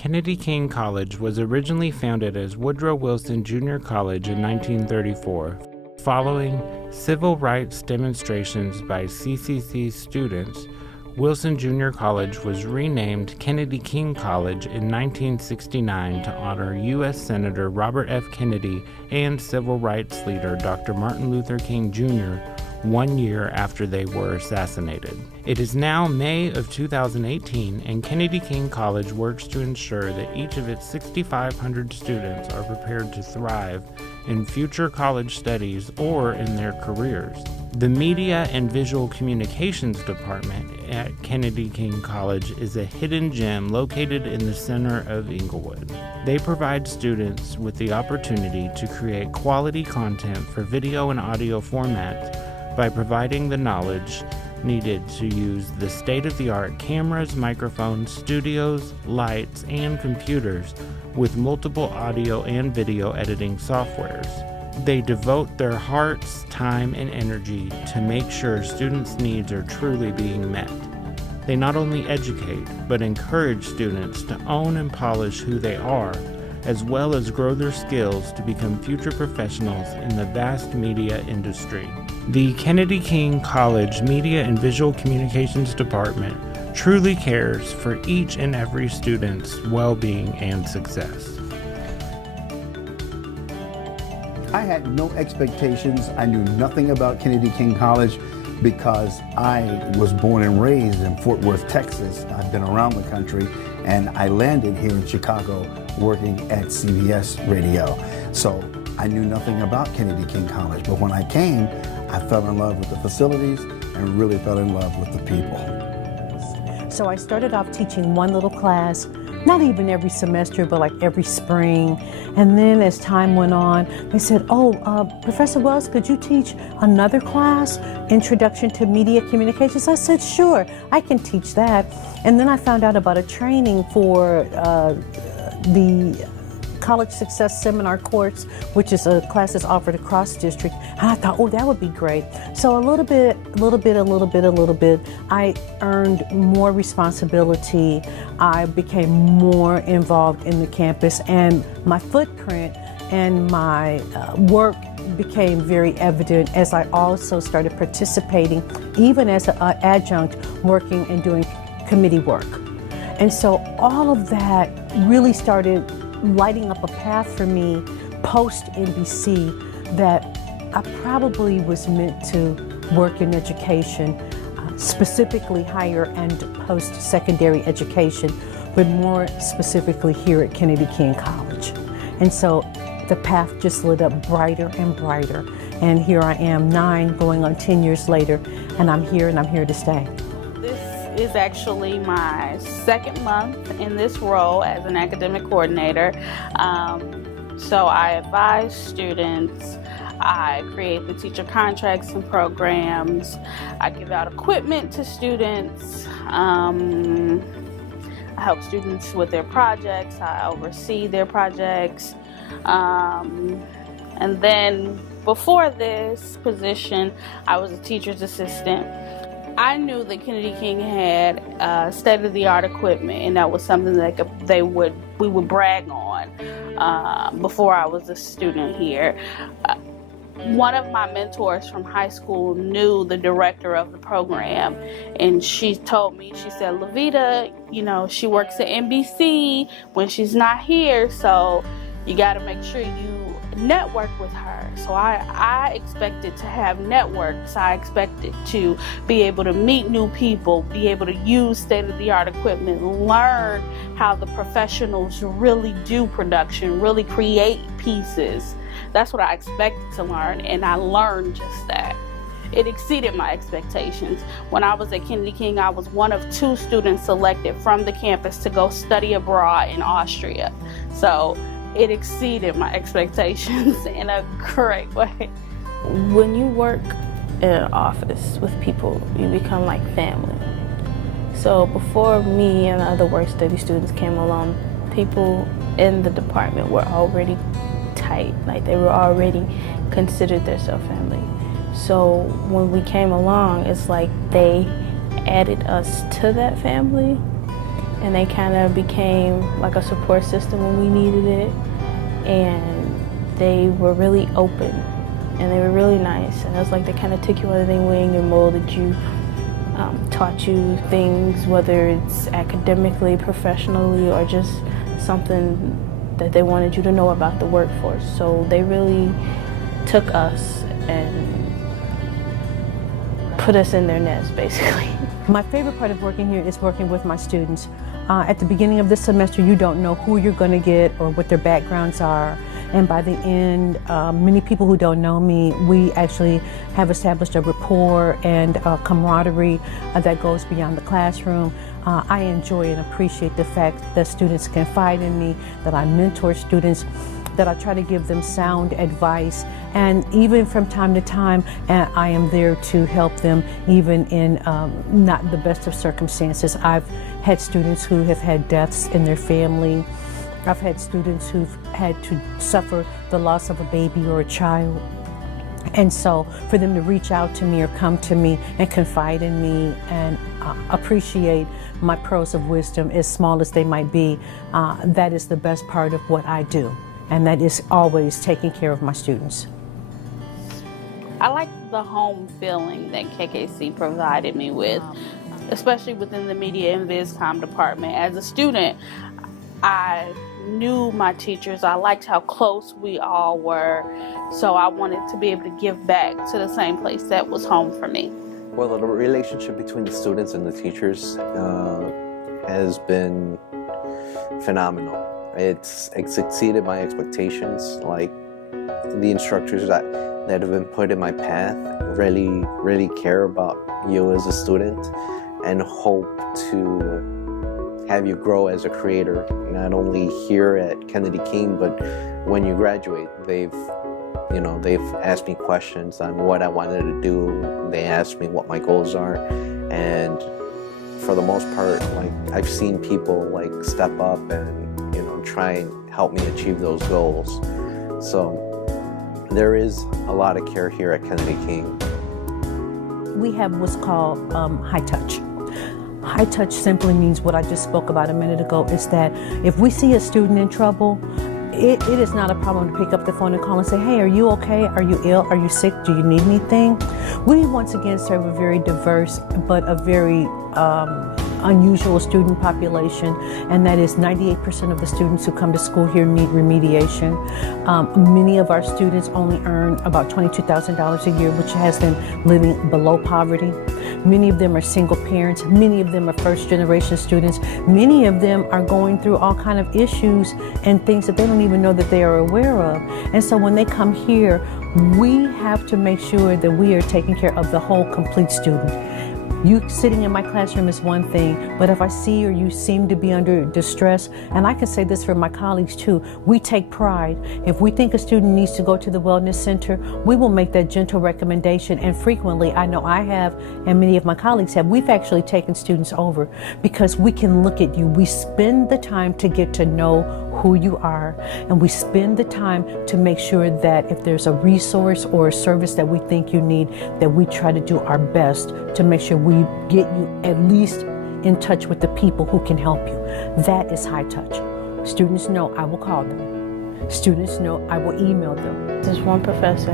Kennedy King College was originally founded as Woodrow Wilson Junior College in 1934. Following civil rights demonstrations by CCC students, Wilson Junior College was renamed Kennedy King College in 1969 to honor U.S. Senator Robert F. Kennedy and civil rights leader Dr. Martin Luther King Jr. 1 year after they were assassinated. It is now May of 2018, and Kennedy King College works to ensure that each of its 6,500 students are prepared to thrive in future college studies or in their careers. The Media and Visual Communications Department at Kennedy King College is a hidden gem located in the center of Inglewood. They provide students with the opportunity to create quality content for video and audio formats by providing the knowledge needed to use the state-of-the-art cameras, microphones, studios, lights, and computers with multiple audio and video editing softwares. They devote their hearts, time, and energy to make sure students' needs are truly being met. They not only educate, but encourage students to own and polish who they are, as well as grow their skills to become future professionals in the vast media industry. The Kennedy King College Media and Visual Communications Department truly cares for each and every student's well-being and success. I had no expectations. I knew nothing about Kennedy King College because I was born and raised in Fort Worth, Texas. I've been around the country, and I landed here in Chicago working at CBS Radio. So I knew nothing about Kennedy King College, but when I came, I fell in love with the facilities and really fell in love with the people. So I started off teaching one little class, not even every semester, but like every spring. And then as time went on, they said, Professor Wells, could you teach another class, Introduction to Media Communications? I said, sure, I can teach that. And then I found out about a training for the College Success Seminar course, which is a class that's offered across district. And I thought, that would be great. So a little bit, I earned more responsibility. I became more involved in the campus, and my footprint and my work became very evident as I also started participating, even as an adjunct, working and doing committee work. And so all of that really started lighting up a path for me post-NBC that I probably was meant to work in education, specifically higher and post-secondary education, but more specifically here at Kennedy King College. And so the path just lit up brighter and brighter. And here I am 9 going on 10 years later, and I'm here to stay. Is actually my second month in this role as an academic coordinator. So I advise students, I create the teacher contracts and programs, I give out equipment to students, I help students with their projects, I oversee their projects, and then before this position, I was a teacher's assistant. I knew that Kennedy King had state-of-the-art equipment, and that was something that we would brag on before I was a student here. One of my mentors from high school knew the director of the program, and she told me, she said, Levita, she works at NBC when she's not here, so you got to make sure you network with her. So I expected to have networks. I expected to be able to meet new people, be able to use state-of-the-art equipment, learn how the professionals really do production, really create pieces. That's what I expected to learn, and I learned just that. It exceeded my expectations. When I was at Kennedy King, I was one of 2 students selected from the campus to go study abroad in Austria. So it exceeded my expectations in a great way. When you work in an office with people, you become like family. So before me and other work study students came along, people in the department were already tight, like they were already considered themselves family. So when we came along, it's like they added us to that family, and they kind of became like a support system when we needed it. And they were really open, and they were really nice. And it was like they kind of took you under their wing and molded you, taught you things, whether it's academically, professionally, or just something that they wanted you to know about the workforce. So they really took us and put us in their nest, basically. My favorite part of working here is working with my students. At the beginning of this semester, you don't know who you're going to get or what their backgrounds are. And by the end, many people who don't know me, we actually have established a rapport and a camaraderie that goes beyond the classroom. I enjoy and appreciate the fact that students confide in me, that I mentor students, that I try to give them sound advice, and even from time to time, I am there to help them even in not the best of circumstances. I've had students who have had deaths in their family. I've had students who've had to suffer the loss of a baby or a child. And so for them to reach out to me or come to me and confide in me and appreciate my pearls of wisdom, as small as they might be, that is the best part of what I do. And that is always taking care of my students. I like the home feeling that KKC provided me with, especially within the Media and VizCom department. As a student, I knew my teachers. I liked how close we all were. So I wanted to be able to give back to the same place that was home for me. Well, the relationship between the students and the teachers has been phenomenal. It's exceeded my expectations. Like, the instructors that have been put in my path really care about you as a student and hope to have you grow as a creator, not only here at Kennedy King, but when you graduate. They've asked me questions on what I wanted to do. They asked me what my goals are, and for the most part, like, I've seen people like step up and try and help me achieve those goals. So there is a lot of care here at Kennedy King. We have what's called high touch. High touch simply means what I just spoke about a minute ago, is that if we see a student in trouble, it is not a problem to pick up the phone and call and say, hey, are you okay? Are you ill? Are you sick? Do you need anything? We once again serve a very diverse but a very unusual student population, and that is 98% of the students who come to school here need remediation. Many of our students only earn about $22,000 a year, which has them living below poverty. Many of them are single parents. Many of them are first-generation students. Many of them are going through all kind of issues and things that they don't even know that they are aware of. And so when they come here, we have to make sure that we are taking care of the whole complete student. You sitting in my classroom is one thing, but if I see or you seem to be under distress, and I can say this for my colleagues too, we take pride. If we think a student needs to go to the Wellness Center, we will make that gentle recommendation. And frequently, I know I have, and many of my colleagues have, we've actually taken students over because we can look at you. We spend the time to get to know who you are, and we spend the time to make sure that if there's a resource or a service that we think you need, that we try to do our best to make sure we get you at least in touch with the people who can help you. That is high touch. Students know I will call them. Students know I will email them. There's one professor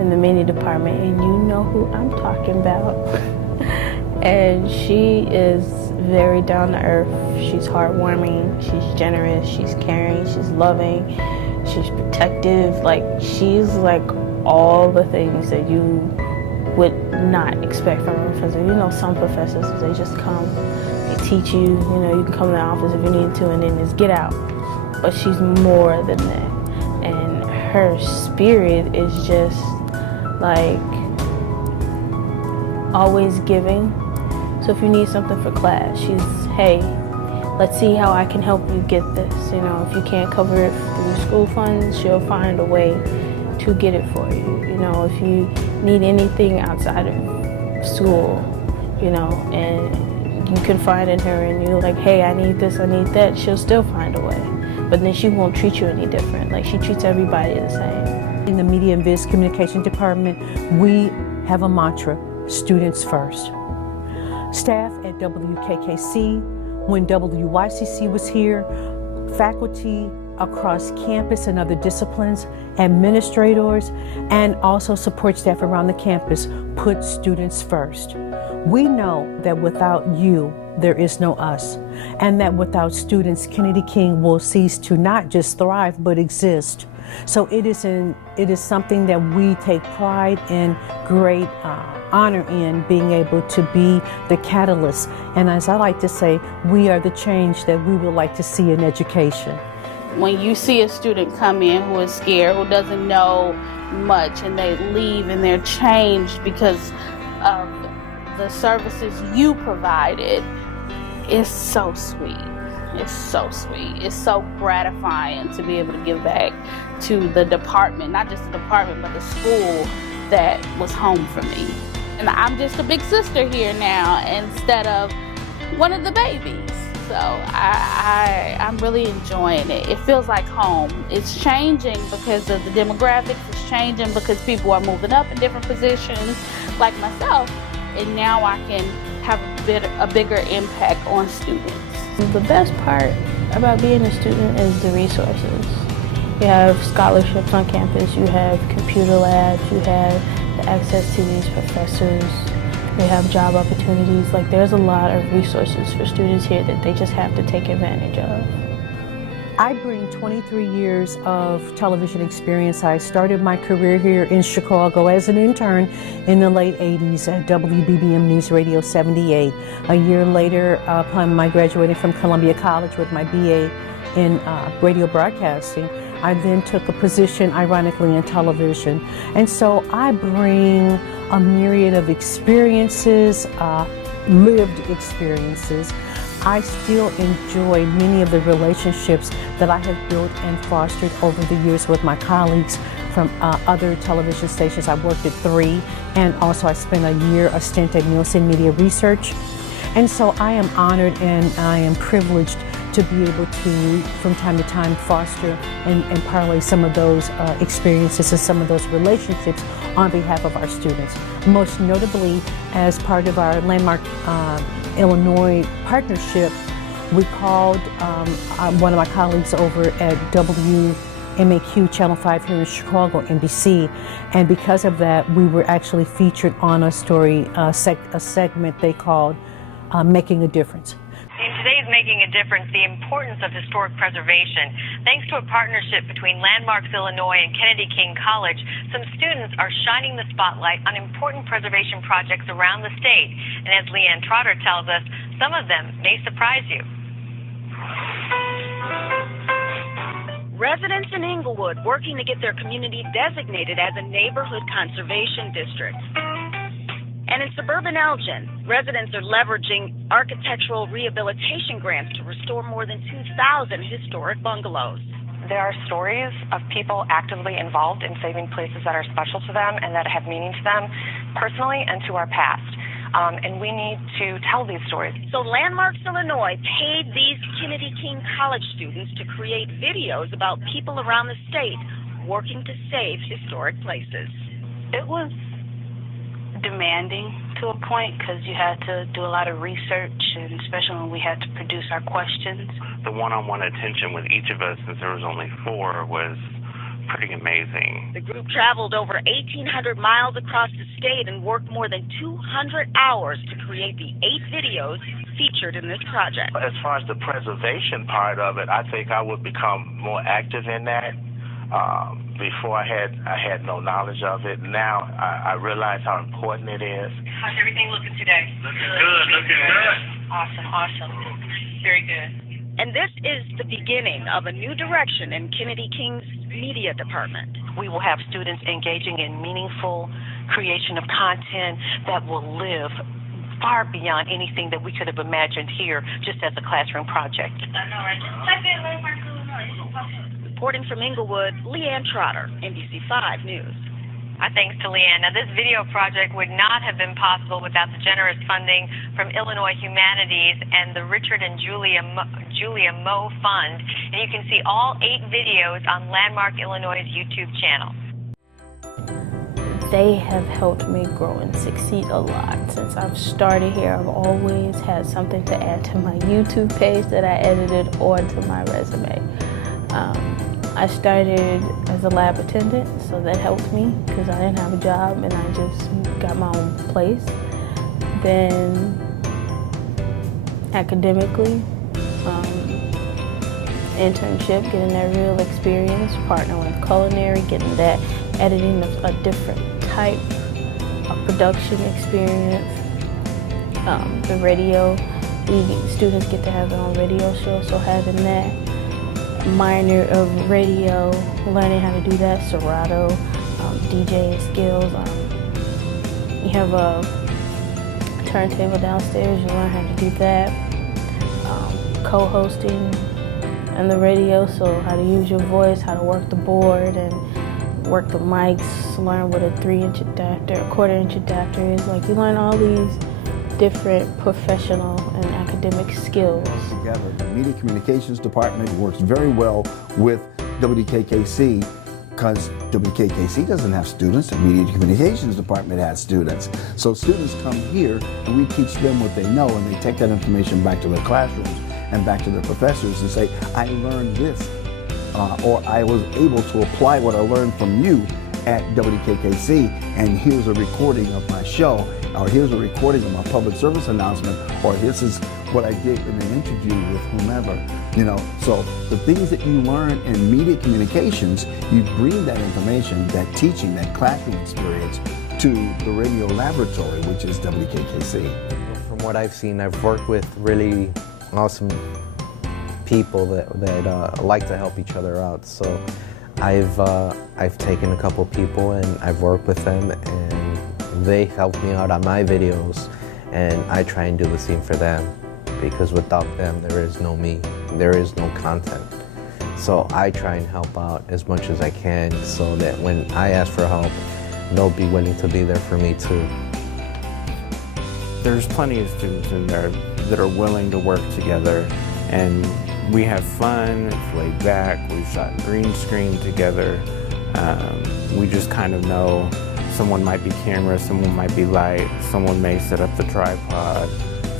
in the media department, and you know who I'm talking about. And she is very down to earth. She's heartwarming, she's generous, she's caring, she's loving, she's protective. Like, she's like all the things that you would not expect from a professor. You know, some professors, they just come, they teach you, you can come to the office if you need to and then just get out. But she's more than that. And her spirit is just like always giving. So if you need something for class, she's, hey, let's see how I can help you get this. If you can't cover it through school funds, she'll find a way to get it for you. If you need anything outside of school, and you confide in her and you're like, hey, I need this, I need that, she'll still find a way. But then she won't treat you any different. Like, she treats everybody the same. In the Media and Viz Communication Department, we have a mantra, students first. Staff at WKKC, when WYCC was here, faculty across campus and other disciplines, administrators, and also support staff around the campus put students first. We know that without you, there is no us, and that without students, Kennedy King will cease to not just thrive, but exist. So it is something that we take pride and great honor in, being able to be the catalyst. And as I like to say, we are the change that we would like to see in education. When you see a student come in who is scared, who doesn't know much, and they leave and they're changed because of the services you provided, it's so sweet. It's so sweet. It's so gratifying to be able to give back to the department, not just the department, but the school that was home for me. And I'm just a big sister here now instead of one of the babies. So I'm really enjoying it. It feels like home. It's changing because of the demographics. It's changing because people are moving up in different positions like myself. And now I can have a bigger impact on students. The best part about being a student is the resources. You have scholarships on campus, you have computer labs, you have the access to these professors, we have job opportunities. Like, there's a lot of resources for students here that they just have to take advantage of. I bring 23 years of television experience. I started my career here in Chicago as an intern in the late 80s at WBBM News Radio 78. A year later, upon my graduating from Columbia College with my BA in radio broadcasting, I then took a position, ironically, in television. And so I bring a myriad of experiences, lived experiences. I still enjoy many of the relationships that I have built and fostered over the years with my colleagues from other television stations. I worked at 3, and also I spent a stint at Nielsen Media Research. And so I am honored and I am privileged to be able to, from time to time, foster and parlay some of those experiences and some of those relationships on behalf of our students. Most notably, as part of our Landmark Illinois partnership, we called one of my colleagues over at WMAQ Channel 5 here in Chicago, NBC, and because of that, we were actually featured on a story, a segment they called Making a Difference. In today's Making a Difference, the importance of historic preservation. Thanks to a partnership between Landmarks Illinois and Kennedy King College, some students are shining the spotlight on important preservation projects around the state. And as Leanne Trotter tells us, some of them may surprise you. Residents in Englewood working to get their community designated as a neighborhood conservation district. And in suburban Elgin, residents are leveraging architectural rehabilitation grants to restore more than 2,000 historic bungalows. There are stories of people actively involved in saving places that are special to them and that have meaning to them personally and to our past. And we need to tell these stories. So Landmarks Illinois paid these Kennedy King College students to create videos about people around the state working to save historic places. It was demanding to a point because you had to do a lot of research, and especially when we had to produce our questions. The one-on-one attention with each of us, since there was only 4, was pretty amazing. The group traveled over 1,800 miles across the state and worked more than 200 hours to create the 8 videos featured in this project. As far as the preservation part of it, I think I would become more active in that. Before I had no knowledge of it. Now I realize how important it is. How's everything looking today? Looking good. Awesome. Very good. And this is the beginning of a new direction in Kennedy King's media department. We will have students engaging in meaningful creation of content that will live far beyond anything that we could have imagined here just as a classroom project. I know, right? Reporting from Englewood, Leanne Trotter, NBC5 News. Our thanks to Leanne. Now, this video project would not have been possible without the generous funding from Illinois Humanities and the Richard and Julia Moe Fund. And you can see all 8 videos on Landmark Illinois' YouTube channel. they have helped me grow and succeed a lot. Since I've started here, I've always had something to add to my YouTube page that I edited or to my resume. I started as a lab attendant, so that helped me because I didn't have a job and I just got my own place. Then academically, internship, getting that real experience, partnering with culinary, getting that editing a different type of production experience. The radio, students get to have their own radio show, so having that minor of radio, learning how to do that, Serato, DJing skills. You have a turntable downstairs, you learn how to do that. Co-hosting on the radio, so how to use your voice, how to work the board and work the mics, learn what a 3-inch adapter, a 1/4-inch adapter is. Like, you learn all these different professional and academic skills. Together, the Media Communications Department works very well with WKKC because WKKC doesn't have students, the Media Communications Department has students. So students come here and we teach them what they know, and they take that information back to their classrooms and back to their professors and say, I learned this, or I was able to apply what I learned from you at WKKC, and here's a recording of my show, or here's a recording of my public service announcement, or this is what I did in an interview with whomever, you know. So the things that you learn in media communications, you bring that information, that teaching, that classroom experience to the radio laboratory, which is WKKC. From what I've seen, I've worked with really awesome people that like to help each other out. So I've taken a couple people and I've worked with them, and they help me out on my videos, and I try and do the same for them, because without them there is no me, there is no content. So I try and help out as much as I can so that when I ask for help, they'll be willing to be there for me too. There's plenty of students in there that are willing to work together, and we have fun, it's laid back, we've shot green screen together. We just kind of know someone might be camera, someone might be light, someone may set up the tripod,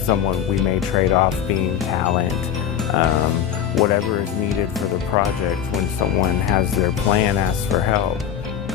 someone we may trade off being talent. Whatever is needed for the project, when someone has their plan, asks for help,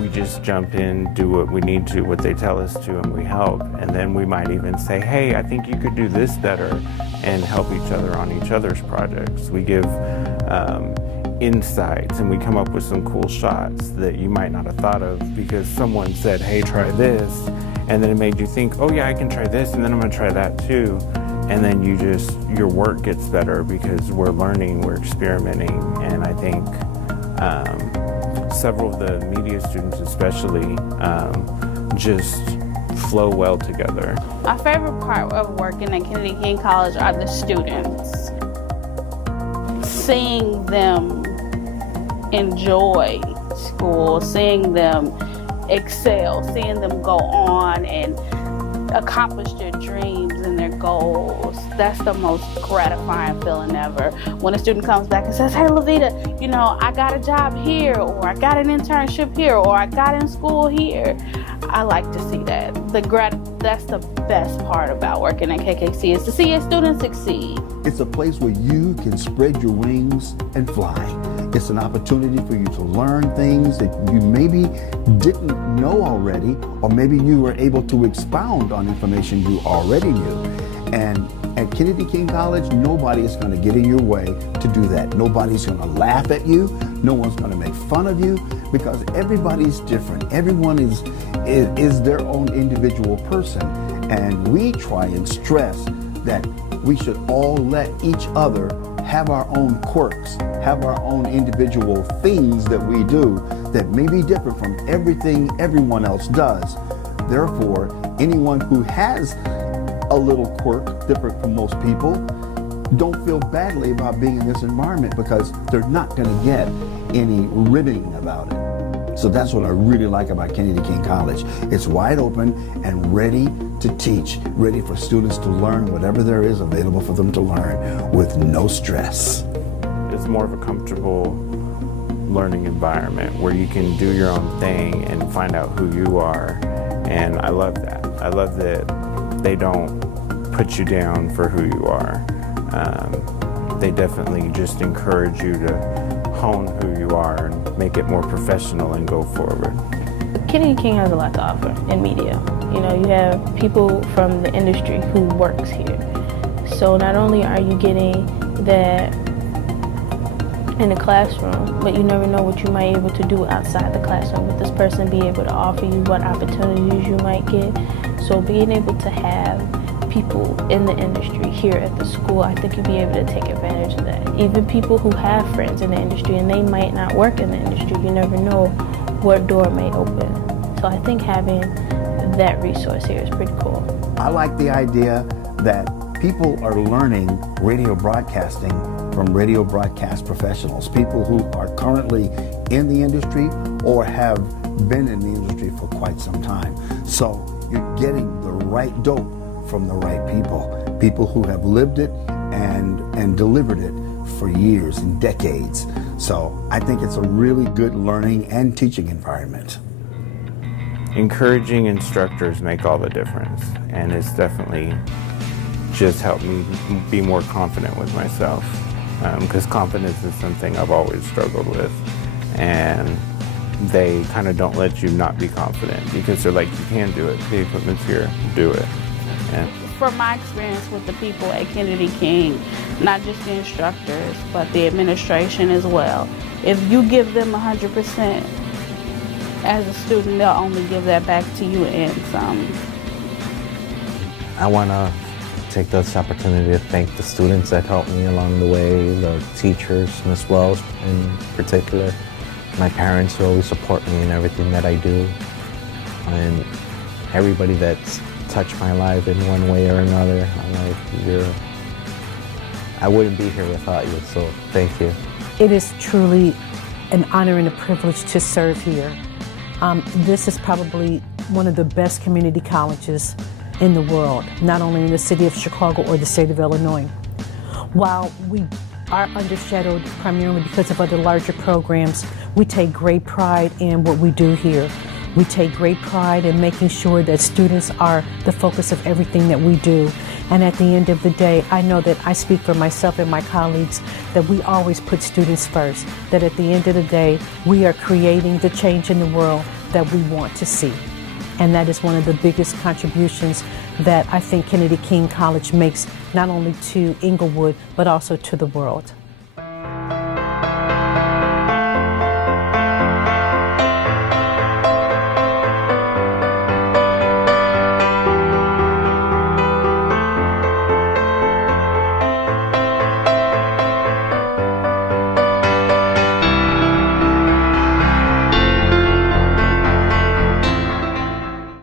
we just jump in, do what we need to, what they tell us to, and we help. And then we might even say, hey, I think you could do this better, and help each other on each other's projects. We give insights, and we come up with some cool shots that you might not have thought of because someone said, hey, try this. And then it made you think, oh yeah, I can try this, and then I'm gonna try that too. And then your work gets better because we're learning, we're experimenting. And I think several of the media students especially just flow well together. My favorite part of working at Kennedy King College are the students. Seeing them enjoy school, seeing them excel, seeing them go on and accomplish their dreams and their goals. That's the most gratifying feeling ever. When a student comes back and says, hey, Lavita, you know, I got a job here, or I got an internship here, or I got in school here. I like to see that. That's the best part about working at KKC, is to see your students succeed. It's a place where you can spread your wings and fly. It's an opportunity for you to learn things that you maybe didn't know already, or maybe you were able to expound on information you already knew. And at Kennedy King College, nobody is going to get in your way to do that. Nobody's going to laugh at you. No one's going to make fun of you, because everybody's different. Everyone is their own individual person. And we try and stress that we should all let each other have our own quirks, have our own individual things that we do that may be different from everything everyone else does. Therefore, anyone who has a little quirk different from most people, don't feel badly about being in this environment, because they're not going to get any ribbing about it. So that's what I really like about Kennedy King College. It's wide open and ready to teach, ready for students to learn whatever there is available for them to learn with no stress. It's more of a comfortable learning environment where you can do your own thing and find out who you are. And I love that. I love that they don't put you down for who you are. They definitely just encourage you to hone who you are and make it more professional and go forward. Kennedy King has a lot to offer in media. You know, you have people from the industry who works here. So not only are you getting that in the classroom, but you never know what you might be able to do outside the classroom. Would this person be able to offer you what opportunities you might get? So being able to have people in the industry here at the school, I think you'll be able to take advantage of that. Even people who have friends in the industry and they might not work in the industry, you never know what door may open. So I think having that resource here is pretty cool. I like the idea that people are learning radio broadcasting from radio broadcast professionals, people who are currently in the industry or have been in the industry for quite some time. So you're getting the right dope from the right people who have lived it and delivered it for years and decades. So I think it's a really good learning and teaching environment. Encouraging instructors make all the difference, and it's definitely just helped me be more confident with myself, because confidence is something I've always struggled with, and they kind of don't let you not be confident because they're like, you can do it, the equipment's here, do it. And from my experience with the people at Kennedy King, not just the instructors, but the administration as well, if you give them 100% as a student, they'll only give that back to you and some. I want to take this opportunity to thank the students that helped me along the way, the teachers, Ms. Wells in particular, my parents who always support me in everything that I do, and everybody that's touched my life in one way or another. I wouldn't be here without you, so thank you. It is truly an honor and a privilege to serve here. This is probably one of the best community colleges in the world, not only in the city of Chicago or the state of Illinois. While we are undershadowed primarily because of other larger programs, we take great pride in what we do here. We take great pride in making sure that students are the focus of everything that we do. And at the end of the day, I know that I speak for myself and my colleagues that we always put students first, that at the end of the day, we are creating the change in the world that we want to see. And that is one of the biggest contributions that I think Kennedy King College makes, not only to Inglewood, but also to the world.